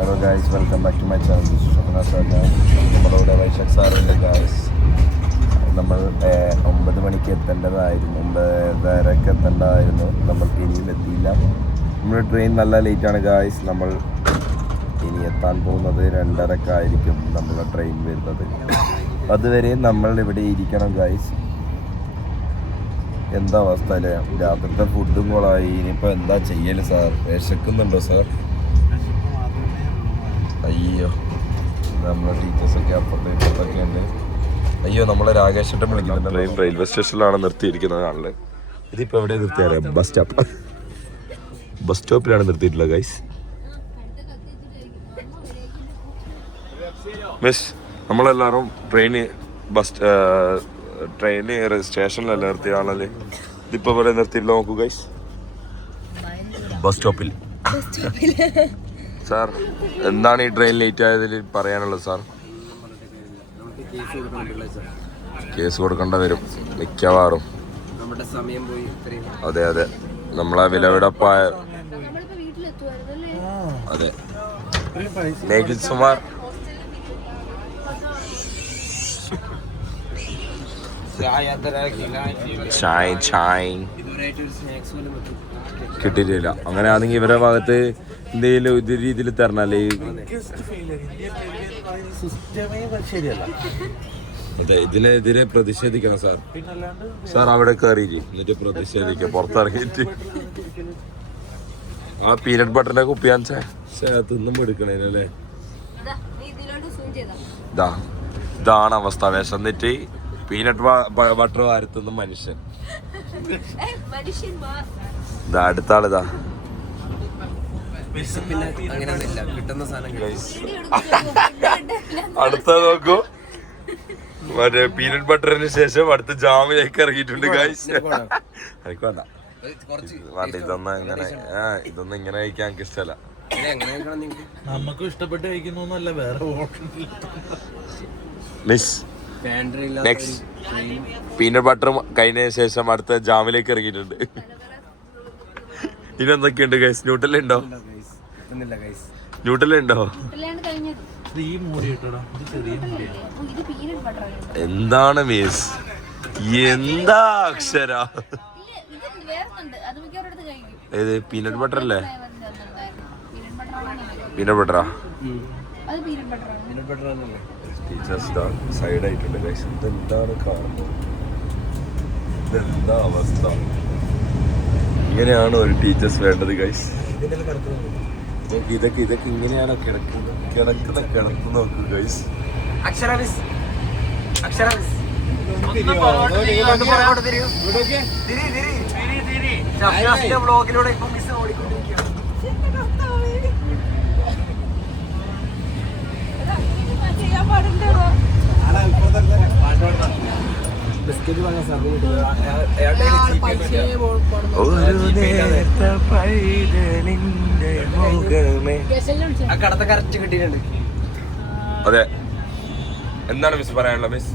Hello guys, welcome back to my channel. നമ്മളോട് വൈശാഖ് സാറിൻ്റെ guys. നമ്മൾ 9 മണിക്ക് എത്തേണ്ടതായിരുന്നു, 9:30 എത്തേണ്ടതായിരുന്നു. നമ്മൾക്ക് ഇനിയും എത്തിയില്ല. നമ്മുടെ ട്രെയിൻ നല്ല ലേറ്റാണ് ഗായ്സ്. നമ്മൾ ഇനി എത്താൻ പോകുന്നത് 2:30 ആയിരിക്കും നമ്മളെ ട്രെയിൻ വരുന്നത്. അതുവരെ നമ്മൾ ഇവിടെ ഇരിക്കണം ഗായ്സ്. എന്താ അവസ്ഥ അല്ലേ? രാത്രിത്തെ ഫുഡും കൂടായി. ഇനിയിപ്പോൾ എന്താ ചെയ്യല് സാർ? വിശക്കുന്നുണ്ടോ സാർ? അയ്യോ, നമ്മളെ ടീച്ചേഴ്സൊക്കെ അപ്പുറത്തൊക്കെ ഉണ്ട്. അയ്യോ, നമ്മളെ രാകേഷേട്ടൻ വിളിക്കുന്നുണ്ട്. ട്രെയിൻ റെയിൽവേ സ്റ്റേഷനിലാണ് നിർത്തിയിരിക്കുന്നത് ആളില്. ഇതിപ്പോൾ എവിടെ നിർത്തിയാൽ ബസ് സ്റ്റോപ്പിലാണ് നിർത്തിയിട്ടുള്ളത് ഗൈസ്. മിസ്, നമ്മളെല്ലാവരും ട്രെയിന് സ്റ്റേഷനിലല്ല നിർത്തിയാണല്ലേ. ഇതിപ്പോൾ ഇവിടെ നിർത്തിയില്ല. നോക്കൂ ഗൈസ്, ബസ് സ്റ്റോപ്പിൽ. സാർ, എന്താണ് ഈ ട്രെയിൻ ലേറ്റ് ആയതിൽ പറയാനുള്ളത് സാർ? കേസ് കൊടുക്കേണ്ട വരും മിക്കവാറും. അതെ അതെ, നമ്മളെ വിലവിടപ്പായ അതെ. മേഘിൽ സുമാർ കിട്ടിയിട്ടില്ല. അങ്ങനെ ആണെങ്കിൽ ഇവരുടെ ഭാഗത്ത് എന്തെങ്കിലും ഇത് രീതിയിൽ തരണല്ലേ. അതെ, ഇതിനെതിരെ പ്രതിഷേധിക്കണം സാർ. സാർ അവിടെ കയറിയിട്ട് എന്നിട്ട് പ്രതിഷേധിക്കുക, പുറത്തിറങ്ങിയിട്ട്. ആ പീനട്ട് ബട്ടറിന്റെ കുപ്പിയാൻ തിന്നും എടുക്കണേനല്ലേ. ഇതാണ് അവസ്ഥ. വിശന്നിട്ട് പീനട്ട് ബട്ടർ വാരത്തുന്ന മനുഷ്യൻ. ഇതാ അടുത്ത ആളിതാ. അടുത്ത നോക്കൂ, മറ്റേ പീനട്ട് ബട്ടറിന് ശേഷം അടുത്ത ജാമിലേക്ക് ഇറങ്ങിയിട്ടുണ്ട് ഗൈസ്. എനിക്ക് വേണ്ട, ഇതൊന്നും ഇങ്ങനെ കഴിക്കാൻ എനിക്ക് ഇഷ്ടമല്ല. നമുക്ക് ഇഷ്ടപ്പെട്ട് കഴിക്കുന്നൊന്നല്ല, വേറെ മിസ്. നെക്സ്റ്റ് പീനട്ട് ബട്ടർ കഴിഞ്ഞ ശേഷം അടുത്ത ജാമിലേക്ക് ഇറങ്ങിയിട്ടുണ്ട്. ഇതെന്തൊക്കെയുണ്ട് ഗൈസ്? ന്യൂട്ടല്ല ഉണ്ടോ? ന്യൂട്ടല്ല ഉണ്ടോ? എന്താണ് മിസ്? എന്താ അക്ഷര? ഏത് പീനട്ട് ബട്ടർ അല്ലേ? പീനട്ട് ബട്ടറാ? ടീച്ചേഴ്സ് സൈഡ് ആയിട്ടുണ്ട് ഗൈസ്. ഇതെന്താണ് കാണുന്നത്? ഇതെന്താ അവസ്ഥ? ഇങ്ങനെയാണ് ഒരു ടീച്ചേഴ്സ് വേണ്ടത് ഗൈസ്. ഇതൊക്കെ ഇങ്ങനെയാണോ കിടക്കുന്ന നോക്കൂ ഗൈസ്. അതെ, എന്താണ് മിസ് പറയാനുള്ളത്? മിസ്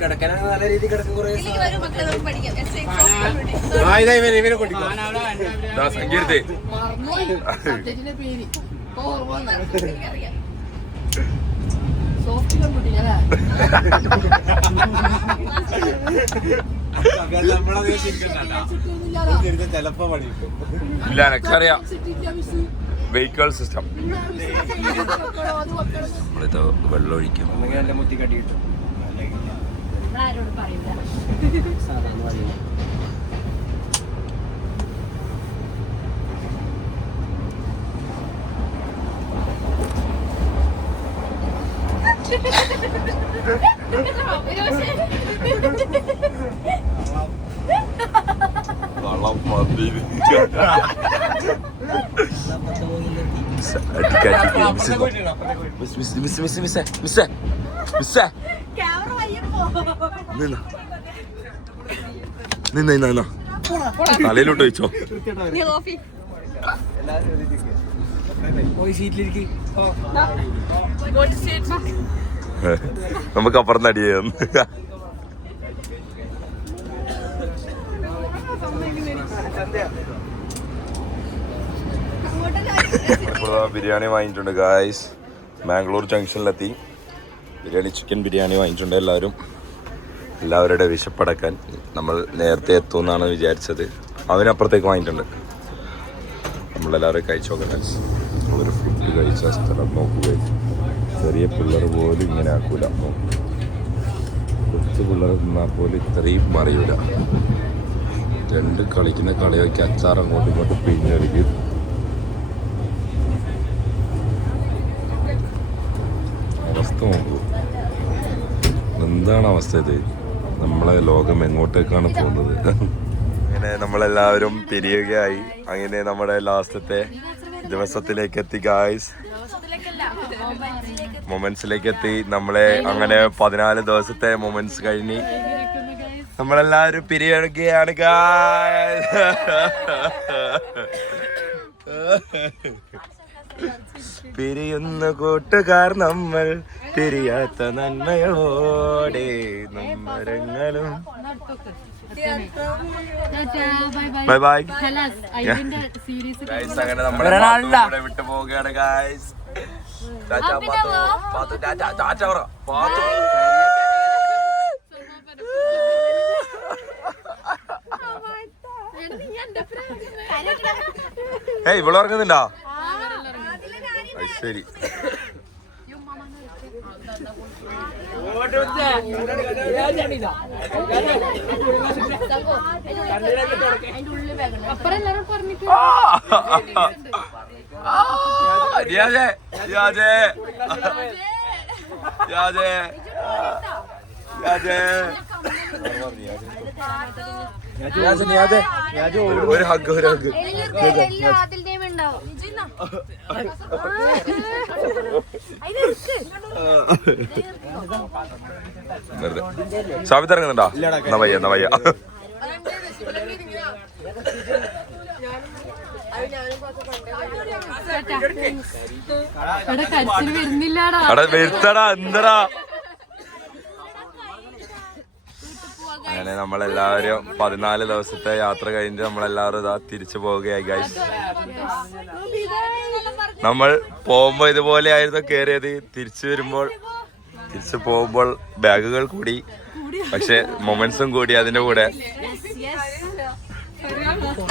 കിടക്കാനാണ് നല്ല രീതിയിൽ കിടക്കും. സംഗീതത്തെ ഇല്ല, എനിക്കറിയാം. വെഹിക്കിൾ സിസ്റ്റം വെള്ളം ഒഴിക്കും. തലയിലോട്ട് വെച്ചോ. നമുക്ക് അപ്പുറം നടിയായിരുന്നു. ബിരിയാണി വാങ്ങിയിട്ടുണ്ട് ഗായ്സ്. മാംഗ്ലൂർ ജംഗ്ഷനിലെത്തി ചിക്കൻ ബിരിയാണി വാങ്ങിയിട്ടുണ്ട്. എല്ലാവരുടെ വിശപ്പടക്കാൻ നമ്മൾ നേരത്തെ എത്തുമെന്നാണ് വിചാരിച്ചത്. അവനപ്പുറത്തേക്ക് വാങ്ങിയിട്ടുണ്ട്. നമ്മളെല്ലാവരും കഴിച്ചു നോക്കാം. ഒരു ഫുഡ് കഴിച്ച സ്ഥലം നോക്കുക. ചെറിയ പിള്ളേർ പോലും ഇങ്ങനെ ആക്കൂല. കൊച്ചു പിള്ളേർ നിന്നാൽ പോലും ഇത്രയും അറിയൂല. രണ്ട് കളിക്കുന്ന കളിയൊക്കെ അച്ചാർ അങ്ങോട്ടും ഇങ്ങോട്ടും പിഴിഞ്ഞൊരുക്കും. അവസ്ഥ നോക്കൂ, എന്താണ് അവസ്ഥ ഇത്? നമ്മളെ ലോകം എങ്ങോട്ടേക്കാണ് പോകുന്നത്? അങ്ങനെ നമ്മളെല്ലാവരും പിരിയുകയായി. അങ്ങനെ നമ്മുടെ ലാസ്റ്റത്തെ ദിവസത്തിലേക്ക് എത്തി ഗായ്സ്. മൊമെന്റ്സിലേക്ക് എത്തി. നമ്മളെ അങ്ങനെ 14 ദിവസത്തെ മൊമെന്റ്സ് കഴിഞ്ഞ് നമ്മളെല്ലാവരും പിരിയുകയാണ് ഗായ്സ്. പിരിയുന്ന കൂട്ടുകാർ നമ്മൾ, പിരിയാത്ത നന്മയോടെ നമ്പരങ്ങളും. Bye bye guys. അങ്ങനെ നമ്മളെ വിട്ടു പോവുകയാണ് ഗൈസ്. ഏയ് ഇവിടെ ഉറങ്ങുന്നുണ്ടോ? ശരി. ഒരു ഹഗ്, ഒരു ഹഗ്. സാബിത്ത് ഇറങ്ങുന്നുണ്ടോ? എന്നാ വയ്യ, എന്നാ വയ്യ. വരുത്തടാ, എന്തടാ? അങ്ങനെ നമ്മളെല്ലാവരും 14 ദിവസത്തെ യാത്ര കഴിഞ്ഞ് നമ്മളെല്ലാവരും ഇതാ തിരിച്ചു പോവുകയായി ഗൈസ്. നമ്മൾ പോകുമ്പോ ഇതുപോലെ ആയിരുന്നു കയറിയത്. തിരിച്ചു പോകുമ്പോൾ ബാഗുകൾ കൂടി, പക്ഷെ മൊമെന്റ്സും കൂടി അതിന്റെ കൂടെ.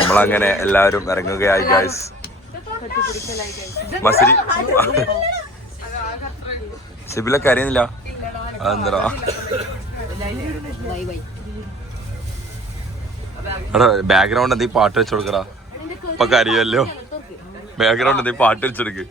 നമ്മളങ്ങനെ എല്ലാവരും ഇറങ്ങുകയായി ഗൈസ്. മസിരി സിബിലൊക്കെ അറിയുന്നില്ല. അതെന്താ ബാക്ക്ഗ്രൗണ്ട് എന്തെങ്കിലും പാട്ട് വെച്ച് കൊടുക്കടാ. ഇപ്പൊ അറിയുമല്ലോ, ബാക്ക്ഗ്രൗണ്ട് എന്തെങ്കിലും പാട്ട് വെച്ചെടുക്ക്.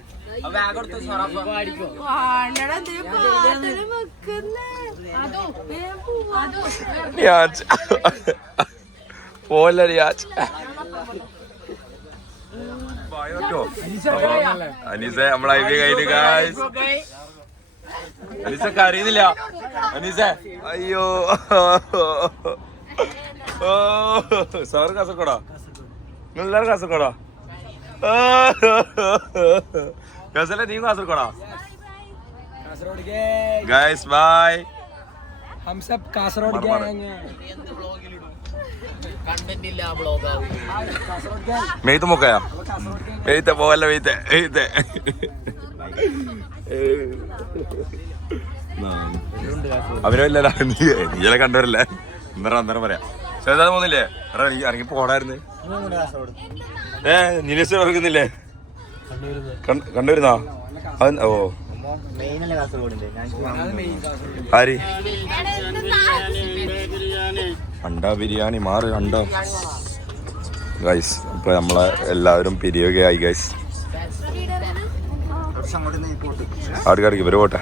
അനീസെ നമ്മളെ ഐവി കഴിഞ്ഞു ഗൈസ്. അനീസൊക്കെ അറിയുന്നില്ല. അനീസെ അയ്യോ, സാർ കാസർഗോഡാ? എല്ലാവരും കാസർഗോഡാ? ഗസലെ നീ കാസർഗോഡാ? Guys bye. हम सब कासरगोड गए कंटेंट ഇല്ല ബ്ലോഗ് ആവും. മെയ്ത്ത് മോക്കയാ? മെയ്ത്ത് പോവല്ല, മെയ്ത്ത് മെയ്ത്ത് അവരല്ല. നീല കണ്ടുവരല്ലേ? അന്നേരം പറയാം. ചേട്ടാ പോന്നില്ലേ? എനിക്ക് ഇറങ്ങി പോടായിരുന്നു. നീലേശ്വർ ഇറങ്ങുന്നില്ലേ? കണ്ടുവരുന്നാ? ഓ ആര്? അണ്ട ബിരിയാണി മാറ് അണ്ട ഗൈസ്. ഇപ്പൊ നമ്മളെ എല്ലാവരും പിരിയുകയായി ഗൈസ്. ആടുകാർക്ക് ഇവര് പോട്ടെ.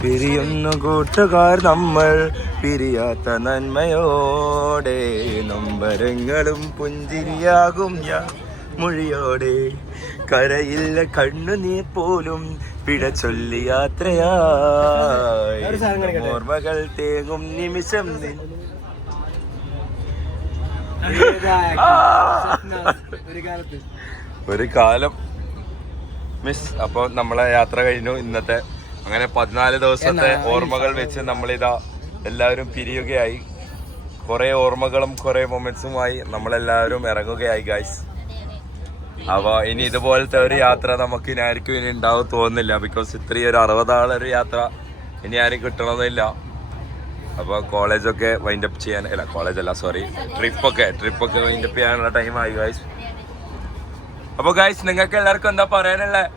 പിരിയുന്ന കൂട്ടുകാർ നമ്മൾ, പിരിയാത്ത നന്മയോടെ നമ്പരങ്ങളും പുഞ്ചിരിയാകും ഞാൻ മൊഴിയോടെ. കരയില്ല കണ്ണുനീർ പോലും പിട ചൊല്ലി യാത്രയായി. ഓർമ്മകൾ തേങ്ങും നിമിഷം ഒരു കാലം മിസ്. അപ്പൊ നമ്മളെ യാത്ര കഴിഞ്ഞു ഇന്നത്തെ. അങ്ങനെ 14 ദിവസത്തെ ഓർമ്മകൾ വെച്ച് നമ്മളിതാ എല്ലാവരും പിരിയുകയായി. കുറെ ഓർമ്മകളും കുറെ മൊമെന്റ്സുമായി നമ്മളെല്ലാവരും ഇറങ്ങുകയായി ഗൈസ്. അപ്പോൾ ഇനി ഇതുപോലത്തെ ഒരു യാത്ര നമുക്ക് ഇനി ആർക്കും ഇനി ഉണ്ടാവും തോന്നുന്നില്ല. ബിക്കോസ് ഇത്രയും ഒരു 60 ആളൊരു യാത്ര ഇനി ആരും കിട്ടണമെന്നില്ല. അപ്പോൾ കോളേജൊക്കെ വൈൻഡപ്പ് ചെയ്യാൻ, അല്ല കോളേജല്ല സോറി, ട്രിപ്പൊക്കെ വൈൻഡപ്പ് ചെയ്യാനുള്ള ടൈമായി ഗൈസ്. അപ്പോൾ ഗൈസ് നിങ്ങൾക്ക് എല്ലാവർക്കും എന്താ പറയാനുള്ളത്?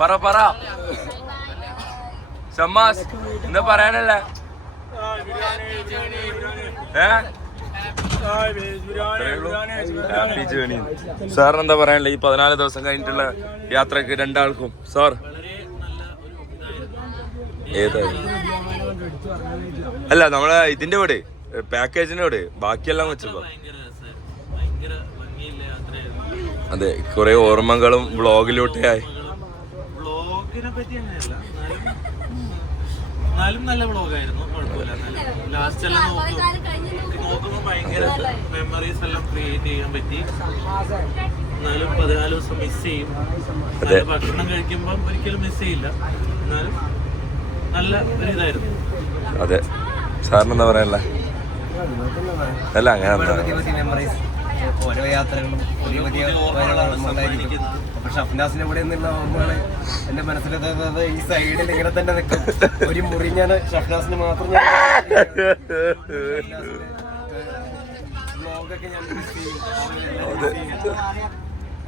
പറ ഷമ്മാസ് എന്താ പറയാനുള്ളത്? Happy journey. സാറിന് എന്താ പറയാനുള്ളത് ഈ 14 ദിവസം കഴിഞ്ഞിട്ടുള്ള യാത്രക്ക് രണ്ടാൾക്കും? സാർ ഏതായാലും അല്ല നമ്മളെ ഇതിന്റെ വീട് പാക്കേജിന്റെ വീട് ബാക്കിയെല്ലാം വെച്ചപ്പോ അതെ കുറെ ഓർമ്മകളും വ്ളോഗിലൂടെ ആയി. വ്ളോഗിനെ പറ്റി അങ്ങനെയല്ല, എന്നാലും നല്ല വ്ളോഗായിരുന്നു, കുഴപ്പമില്ല. ലാസ്റ്റ് എല്ലാം നോക്കുമ്പോൾ ഭയങ്കര മെമ്മറീസ് എല്ലാം ക്രിയേറ്റ് ചെയ്യാൻ പറ്റി. എന്നാലും 14 ദിവസം മിസ് ചെയ്യും. ഭക്ഷണം കഴിക്കുമ്പോൾ ഒരിക്കലും മിസ് ചെയ്യില്ല. എന്നാലും നല്ല ഒരു ഇതായിരുന്നു. അതെ സാറിന് എന്താ പറയാനല്ല? അല്ല അങ്ങനെ ഓരോ യാത്രകളും പുതിയ ഓർമ്മകളായിരിക്കും. അപ്പൊ ഷഫ്നാസിന്റെ കൂടെ നിന്നുള്ള ഓർമ്മകള് എന്റെ മനസ്സിലത് ഈ സൈഡിൽ ഇങ്ങനെ തന്നെ നിൽക്കും. ഒരു മുറി ഞാൻ ഷഫ്നാസിന് മാത്രം വ്ലോഗൊക്കെ ഞാൻ മിസ് ചെയ്യും.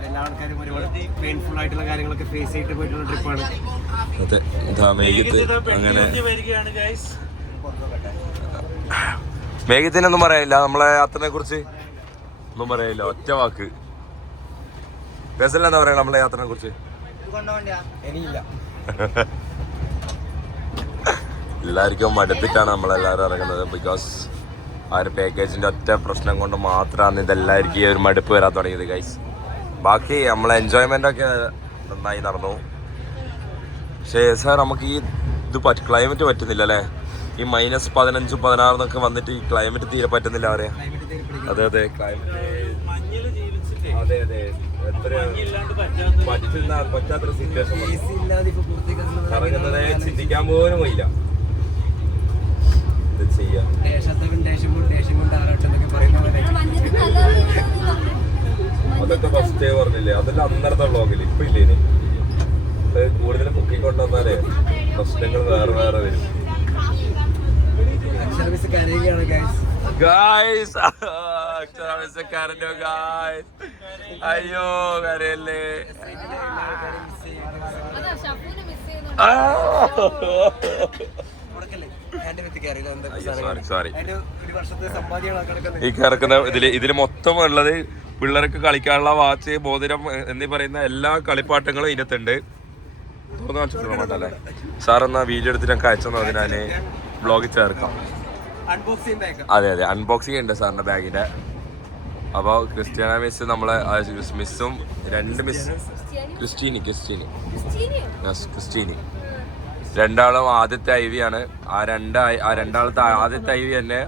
എല്ലാ ആൾക്കാരും ഒരുപാട് പെയിൻഫുൾ ആയിട്ടുള്ള കാര്യങ്ങളൊക്കെ ഫേസ് ചെയ്തിട്ട് പോയിട്ടുള്ള ട്രിപ്പാണ്. അതെ അങ്ങനെ മേഘത്തിനൊന്നും പറയാനില്ല. നമ്മളെ യാത്രനെ കുറിച്ച് ഒന്നും പറയാനില്ല, ഒറ്റ വാക്ക്. ഗസൽ എന്താ പറയാ നമ്മളെ യാത്രനെ കുറിച്ച്? എല്ലാവർക്കും മടുത്തിട്ടാണ് നമ്മളെല്ലാവരും ഇറങ്ങുന്നത്. ബിക്കോസ് ആ ഒരു പാക്കേജിന്റെ ഒറ്റ പ്രശ്നം കൊണ്ട് മാത്രമാണ് ഇതെല്ലാവർക്കും ഈ ഒരു മടുപ്പ് വരാൻ തുടങ്ങിയത് ഗൈസ്. ബാക്കി നമ്മളെ എൻജോയ്മെന്റ് ഒക്കെ നന്നായി നടന്നു. പക്ഷേ സാർ നമുക്ക് ഈ ഇത് ക്ലൈമറ്റ് പറ്റുന്നില്ല അല്ലേ? ഈ -15, 16 എന്നൊക്കെ വന്നിട്ട് ഈ ക്ലൈമറ്റ് തീരെ പറ്റുന്നില്ല അവരെ. അതെ ക്ലൈമറ്റ് അതെ പറ്റാത്തൊരു സിറ്റുവേഷൻ കറങ്ങുന്നതേ ചിന്തിക്കാൻ പോലും പോയില്ല. ഇത് ചെയ്യാം അതൊക്കെ ഫസ്റ്റ് പറഞ്ഞില്ലേ, അതെല്ലാം അന്നേരത്തെ വ്ളോഗിൽ. ഇപ്പൊ ഇല്ലേ ഇനി കൂടുതൽ പൊക്കിക്കൊണ്ടുവന്നാലേ പ്രശ്നങ്ങൾ വേറെ വരും. ഗായ്സ് അയ്യോ കരയല്ലേ. സോറി ഈ കിടക്കുന്ന ഇതില് മൊത്തം ഉള്ളത് പിള്ളേർക്ക് കളിക്കാനുള്ള വാച്ച്, മോതിരം എന്നീ പറയുന്ന എല്ലാ കളിപ്പാട്ടങ്ങളും ഇതിനകത്തുണ്ട്. തോന്നാല്ലേ സാർ എന്നാ വീഡിയോ എടുത്തിട്ട് ഞങ്ങൾക്ക് അയച്ചു തന്നു. ഞാൻ ബ്ലോഗിൽ ചേർക്കാം. അതെ അൺബോക്സിംഗ് ഉണ്ട് സാറിന്റെ ബാഗിന്റെ. അപ്പോൾ ക്രിസ്ത്യാന മിസ് നമ്മളെ മിസ്സും 2 മിസ് ക്രിസ്റ്റീനി രണ്ടാളും ആദ്യത്തെ ഐവി ആണ്. ആ രണ്ടാളത്തെ ആദ്യത്തെ ഐവി തന്നെ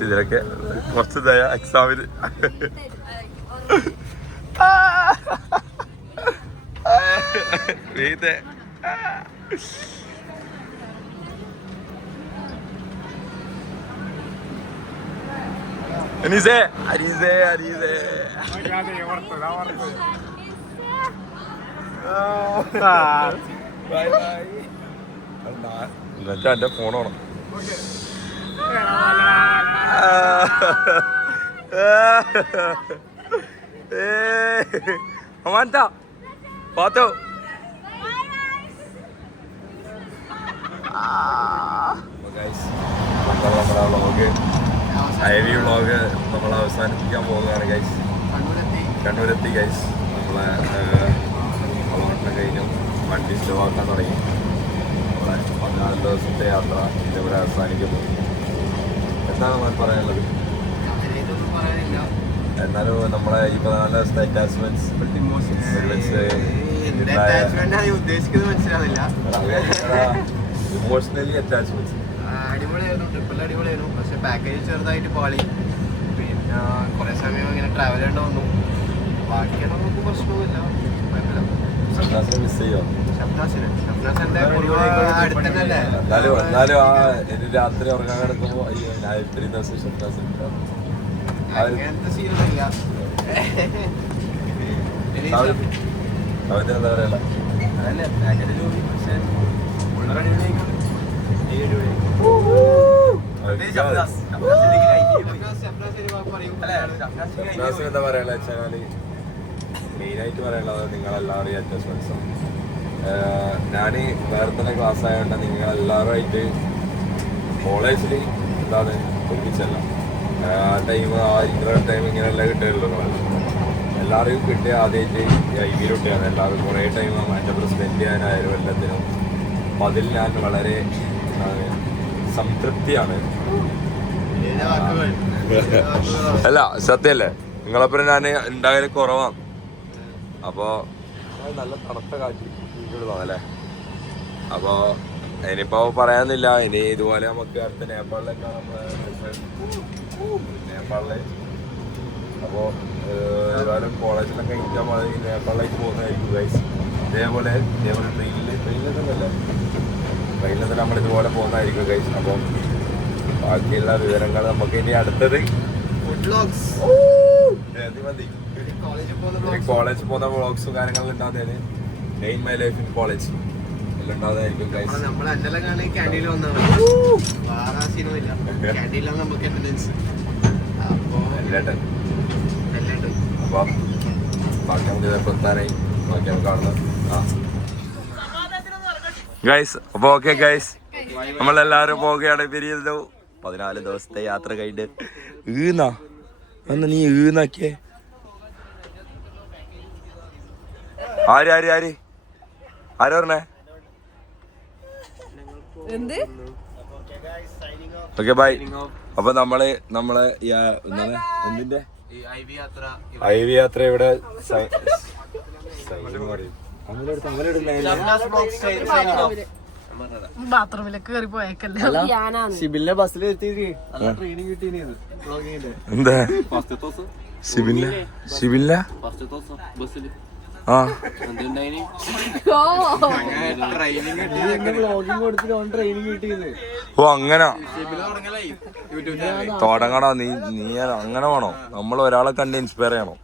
ഇതിലൊക്കെ കുറച്ച് ദയ എക്സാമിന് വീത്തെ അനീസേ എന്നിട്ട് എന്റെ ഫോണാണ്. അമാൻത പാത്തോ നമ്മുടെ വ്ളോഗ് ഐവി വ്ളോഗ് നമ്മൾ അവസാനിപ്പിക്കാൻ പോവുകയാണ് ഗൈസ്. കണ്ണൂരെത്തി ഗൈസ്. നമ്മളെ അളവട്ടം കഴിഞ്ഞു, വണ്ടി സ്ലോ ആക്കാൻ തുടങ്ങി. നമ്മളെ 14 ദിവസത്തെ യാത്ര ഇവിടെ അവസാനിക്കുന്നു. എന്താണ് നമ്മൾ പറയാനുള്ളത്? പറയാനില്ല. എന്നാലും നമ്മളെ ഈ 14 ദിവസത്തെ അറ്റാച്ച്മെന്റ്സ് ഉദ്ദേശിക്കുന്നത് മനസ്സിലാവില്ല. ഇമോഷണലി അറ്റാച്ച്മെന്റ്സ് അടിപൊളിയായിരുന്നു, ട്രിപ്പിൽ അടിപൊളിയായിരുന്നു. പക്ഷെ പാക്കേജ് ചെറുതായിട്ട് പാളി. പിന്നെ കുറെ സമയം ഇങ്ങനെ ട്രാവൽ ചെയ്യേണ്ടി വന്നു. ബാക്കിയൊന്നും നമുക്ക് പ്രശ്നവുമില്ല. ഷഫ്നാസിനെ മിസ് ചെയ്യോ? ഷഫ്നാസ് എന്റെ അടുത്തല്ലേ. എന്നാലും ആ ഒരു രാത്രി ഉറങ്ങാൻ കിടക്കുമ്പോ അയ്യോ ഞാൻ ഇത്രയും ദിവസം ഷഫ്നാസ് അങ്ങനത്തെ സീനൊന്നുമില്ല. അവന്റെ എന്താ പറയല അതന്നെ പാക്കേജ് ജോലി. പക്ഷെ എന്താ പറയാനുള്ള വെച്ചാല് മെയിനായിട്ട് പറയാനുള്ളത് നിങ്ങളെല്ലാവരും അഡ്ജസ്റ്റ്മെന്റ്സും. ഞാൻ വേറെ തന്നെ ക്ലാസ് ആയതുകൊണ്ട് നിങ്ങളെല്ലാവരുമായിട്ട് കോളേജിൽ എന്താണ് ഒപ്പിച്ചല്ല ടൈം ടൈം ഇങ്ങനെയല്ല കിട്ടുകയുള്ളൂ. എല്ലാവരും കിട്ടിയ ആദ്യമായിട്ട് ഐവിയിലൊട്ടിയാണ്. എല്ലാവരും കുറേ ടൈം എൻ്റെ കൂടെ സ്പെൻഡ് ചെയ്യാനായാലും എല്ലാത്തിനും. അപ്പം അതിൽ ഞാൻ വളരെ സംതൃപ്തിയാണ്. അല്ല സത്യല്ലേ, നിങ്ങളപ്പുറം ഞാൻ ഉണ്ടാകല് കുറവാണ്. അപ്പോൾ നല്ല തണുത്ത കാറ്റ് അല്ലേ. അപ്പോൾ ഇനിയിപ്പോൾ പറയാനില്ല. ഇനി ഇതുപോലെ നമുക്ക് അടുത്ത നേപ്പാളിലേക്കാണ് നേപ്പാളിലെ. അപ്പോൾ ഏതായാലും കോളേജിലൊക്കെ കഴിഞ്ഞാൽ മതി നേപ്പാളിലേക്ക് പോകുന്നതായിരിക്കും ഗൈസ്. ഇതേപോലെ ട്രെയിനിലൊക്കെ നമ്മൾ ഇതുപോലെ പോകുന്നതായിരിക്കും ഗൈസ്. അപ്പോൾ ബാക്കിയുള്ള വിവരങ്ങൾ നമുക്ക് ഇനി അടുത്തത് കോളേജ് പോകുന്ന വ്ളോഗ്സും കാര്യങ്ങളും ഉണ്ടാകുന്നതിന് main my life in college എല്ലാം ഉണ്ടാകുന്നതായിരിക്കും ഗൈസ്. ക്യാൻറ്റീനിൽ വന്നതാണ്. ക്യാൻറ്റീനിലാണ് നമുക്ക് അറ്റൻഡൻസ്. എല്ലാട്ടും അപ്പം ബാക്കി നമുക്ക് ഇതൊക്കെ എത്താനായി ബാക്കി നമുക്ക് കാണുന്നത് ഗൈസ്. അപ്പോൾ ഓക്കെ ഗൈസ്, നമ്മളെല്ലാവരും പോവുകയാണ്. പിരിയുന്നു 14 ദിവസത്തെ യാത്ര കഴിഞ്ഞ് നീ ഈന്നാക്കിയേ ആര് പറഞ്ഞേ? Okay bye. അപ്പൊ നമ്മളെ എന്തിന്റെ ഐ വി യാത്ര ഇവിടെ ബാത്റൂമിലേക്ക് കയറി പോയേക്കല്ലേ. സിബിലിനെ ബസ്സിൽ എത്തിയിട്ട് നല്ല ട്രെയിനിങ് കിട്ടിയത്. എന്താ സിബില്ല ആ ഓ അങ്ങനെ തുടങ്ങടാ. നീ അങ്ങനെ വേണോ? നമ്മൾ ഒരാളെ കണ്ട് ഇൻസ്പയർ ചെയ്യണോ?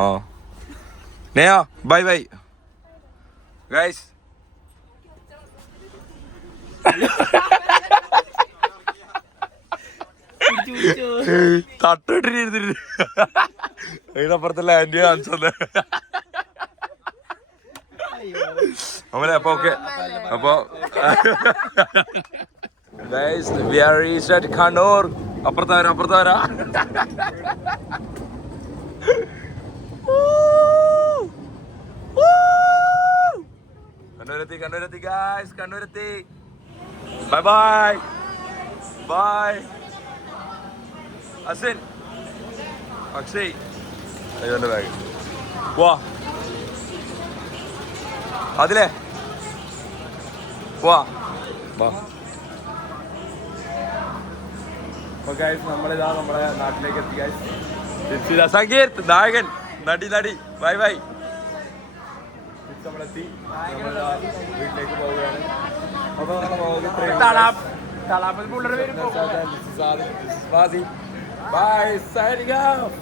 ആ നേയാ ബൈ ബൈ ഗൈസ്. തട്ടിട്ടിരുന്നിട്ട് അതിനപ്പുറത്തുള്ള ആന്റി കാണിച്ചത് നമ്മളെ. അപ്പൊ ഓക്കെ, അപ്പൊ guys we are reached at Kannur. അപ്പുറത്ത് വരാ കണ്ണൂരെത്തി ഗൈസ്, കണ്ണൂരെത്തി. ബൈ അസിൻ അക്ഷയ് അയ്യോന്റെ ബാഗ് വാ അതിലേ വാ. നമ്മളിതാ നമ്മളെ നാട്ടിലേക്ക് എത്തി ഗൈസ്. സംഗീത് നായകൻ നടി ബൈ. നമ്മളെത്തി, നമ്മളിതാ വീട്ടിലേക്ക് പോവുകയാണ്. അപ്പോൾ Bye, signing off.